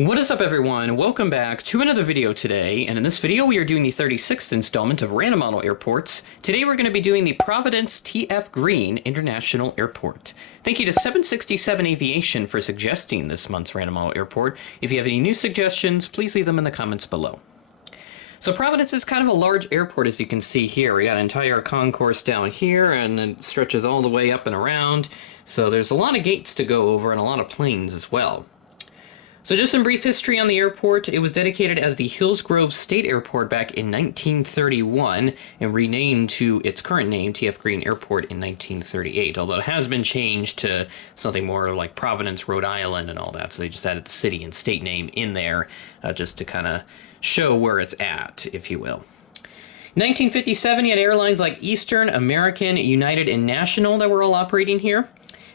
What is up, everyone? Welcome back to another video today, and in this video we are doing the 36th installment of Random Model Airports. Today we're going to be doing the Providence TF Green International Airport. Thank you to 767 Aviation for suggesting this month's Random Model Airport. If you have any new suggestions, please leave them in the comments below. So Providence is kind of a large airport, as you can see here. We got an entire concourse down here, and it stretches all the way up and around. So there's a lot of gates to go over and a lot of planes as well. So just some brief history on the airport. It was dedicated as the Hillsgrove State Airport back in 1931 and renamed to its current name, TF Green Airport, in 1938, although it has been changed to something more like Providence, Rhode Island and all that. So they just added the city and state name in there just to kind of show where it's at, if you will. 1957, you had airlines like Eastern, American, United, and National that were all operating here.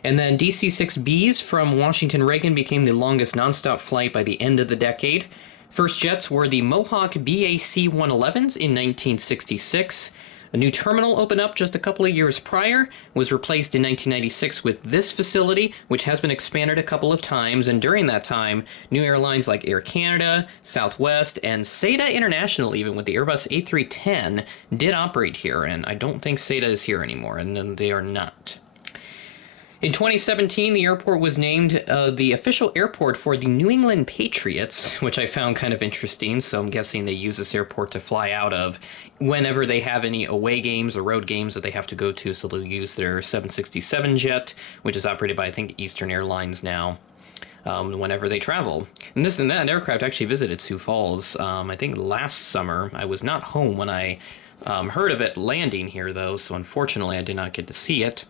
And then DC-6Bs from Washington Reagan became the longest nonstop flight by the end of the decade. First jets were the Mohawk BAC-111s in 1966. A new terminal opened up just a couple of years prior, was replaced in 1996 with this facility, which has been expanded a couple of times, and during that time, new airlines like Air Canada, Southwest, and SATA International, even with the Airbus A310, did operate here, and I don't think SATA is here anymore, and then they are not. In 2017, the airport was named the official airport for the New England Patriots, which I found kind of interesting, so I'm guessing they use this airport to fly out of whenever they have any away games or road games that they have to go to, so they'll use their 767 jet, which is operated by, I think, Eastern Airlines now, whenever they travel. And that aircraft actually visited Sioux Falls, I think last summer. I was not home when I heard of it landing here, though, so unfortunately I did not get to see it.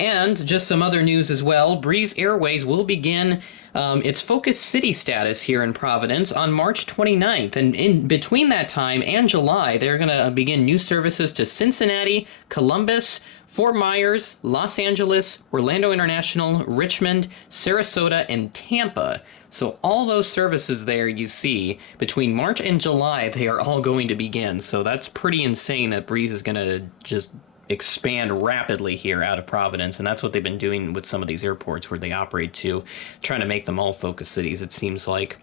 And just some other news as well. Breeze Airways will begin its Focus City status here in Providence on March 29th. And in between that time and July, they're going to begin new services to Cincinnati, Columbus, Fort Myers, Los Angeles, Orlando International, Richmond, Sarasota, and Tampa. So all those services there you see, between March and July, they are all going to begin. So that's pretty insane that Breeze is going to just expand rapidly here out of Providence, and that's what they've been doing with some of these airports where they operate to, trying to make them all focus cities, it seems like.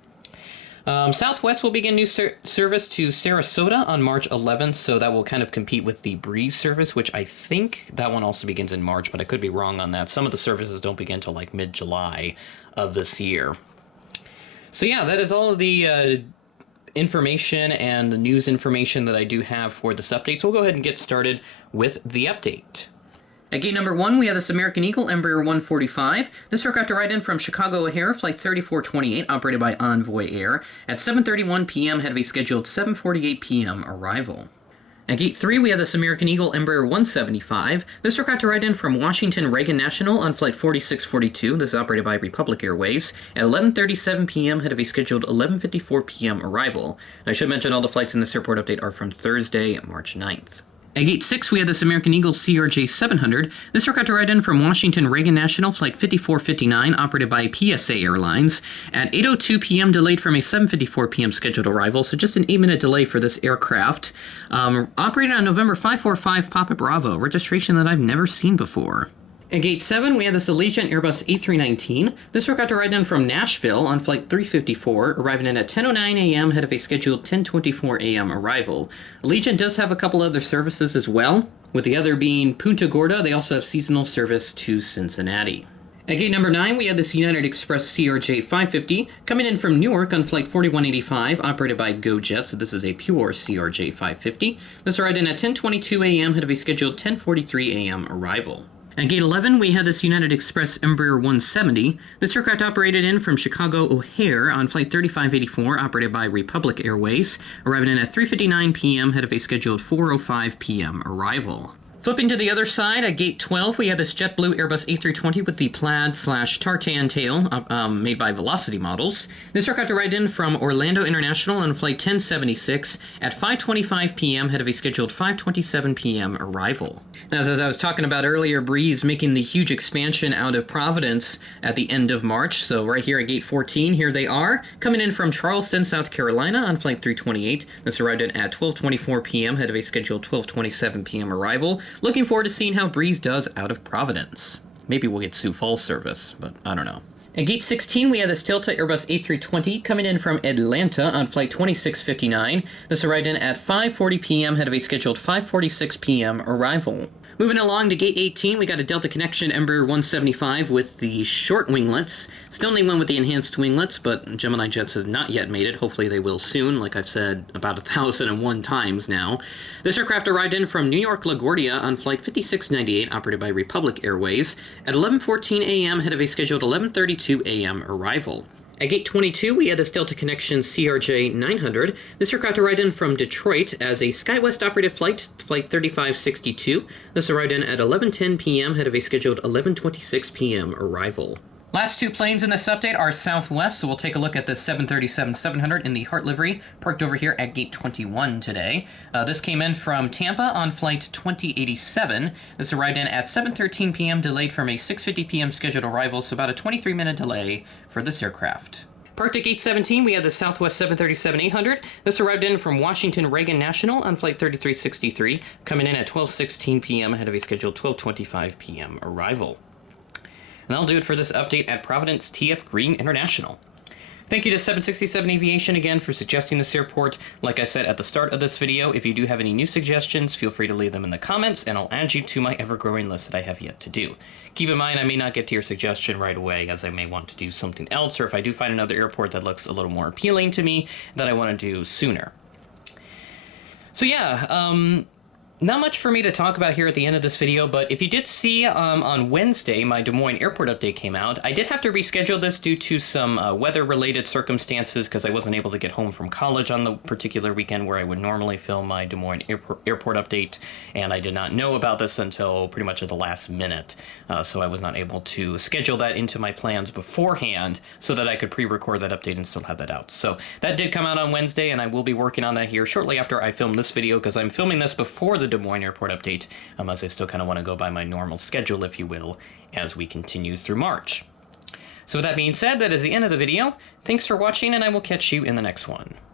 Southwest will begin new service to Sarasota on March 11th, so that will kind of compete with the Breeze service, which I think that one also begins in March, but I could be wrong on that. Some of the services don't begin until like mid-July of this year. So yeah, that is all of the information and the news information that I do have for this update. So we'll go ahead and get started with the update. At gate number 1, we have this American Eagle Embraer 145. This aircraft arrived in from Chicago O'Hare, flight 3428, operated by Envoy Air, at 7:31 p.m., ahead of a scheduled 7:48 p.m. arrival. At gate 3, we have this American Eagle Embraer 175. This aircraft arrived in from Washington Reagan National on flight 4642. This is operated by Republic Airways at 11:37 p.m. ahead of a scheduled 11:54 p.m. arrival. And I should mention all the flights in this airport update are from Thursday, March 9th. At gate 6, we have this American Eagle CRJ 700. This aircraft arrived in from Washington Reagan National, flight 5459, operated by PSA Airlines, at 8:02 p.m., delayed from a 7:54 p.m. scheduled arrival, so just an 8-minute delay for this aircraft. Operated on November 545 Papa Bravo, registration that I've never seen before. At gate 7, we have this Allegiant Airbus A319. This aircraft arrived in from Nashville on flight 354, arriving in at 10:09 a.m. ahead of a scheduled 10:24 a.m. arrival. Allegiant does have a couple other services as well, with the other being Punta Gorda. They also have seasonal service to Cincinnati. At gate number 9, we have this United Express CRJ 550 coming in from Newark on flight 4185, operated by GoJet, so this is a pure CRJ 550. This arrived in at 10:22 a.m. ahead of a scheduled 10:43 a.m. arrival. At gate 11, we had this United Express Embraer 170. This aircraft operated in from Chicago O'Hare on flight 3584, operated by Republic Airways, arriving in at 3:59 p.m. ahead of a scheduled 4:05 p.m. arrival. Flipping to the other side, at gate 12, we have this JetBlue Airbus A320 with the plaid/tartan tail made by Velocity Models. This aircraft arrived in from Orlando International on flight 1076 at 5:25 p.m. ahead of a scheduled 5:27 p.m. arrival. Now, as I was talking about earlier, Breeze making the huge expansion out of Providence at the end of March. So right here at gate 14, here they are, coming in from Charleston, South Carolina on flight 328. This arrived in at 12:24 p.m. ahead of a scheduled 12:27 p.m. arrival. Looking forward to seeing how Breeze does out of Providence. Maybe we'll get Sioux Falls service, but I don't know. At gate 16, we had this Delta Airbus A320 coming in from Atlanta on flight 2659. This arrived in at 5:40 p.m. ahead of a scheduled 5:46 p.m. arrival. Moving along to gate 18, we got a Delta Connection Embraer 175 with the short winglets. Still need one with the enhanced winglets, but Gemini Jets has not yet made it. Hopefully they will soon, like I've said about 1,001 times now. This aircraft arrived in from New York LaGuardia on flight 5698, operated by Republic Airways, at 11:14 a.m. ahead of a scheduled 11:32 a.m. arrival. At gate 22, we had this Delta Connection CRJ 900. This aircraft arrived in from Detroit as a SkyWest operated flight, flight 3562. This arrived in at 11:10 p.m. ahead of a scheduled 11:26 p.m. arrival. Last two planes in this update are Southwest, so we'll take a look at the 737-700 in the Heart livery, parked over here at gate 21 today. This came in from Tampa on flight 2087. This arrived in at 7:13 p.m., delayed from a 6:50 p.m. scheduled arrival, so about a 23-minute delay for this aircraft. Parked at gate 17, we have the Southwest 737-800. This arrived in from Washington Reagan National on flight 3363, coming in at 12:16 p.m. ahead of a scheduled 12:25 p.m. arrival. And that'll do it for this update at Providence TF Green International. Thank you to 767 Aviation again for suggesting this airport. Like I said at the start of this video, if you do have any new suggestions, feel free to leave them in the comments, and I'll add you to my ever-growing list that I have yet to do. Keep in mind, I may not get to your suggestion right away, as I may want to do something else, or if I do find another airport that looks a little more appealing to me, that I want to do sooner. So yeah, not much for me to talk about here at the end of this video, but if you did see on Wednesday, my Des Moines airport update came out. I did have to reschedule this due to some weather-related circumstances because I wasn't able to get home from college on the particular weekend where I would normally film my Des Moines airport update, and I did not know about this until pretty much at the last minute, so I was not able to schedule that into my plans beforehand so that I could pre-record that update and still have that out. So that did come out on Wednesday, and I will be working on that here shortly after I film this video, because I'm filming this before the Des Moines airport update, as I still kind of want to go by my normal schedule, if you will, as we continue through March. So with that being said, that is the end of the video. Thanks for watching, and I will catch you in the next one.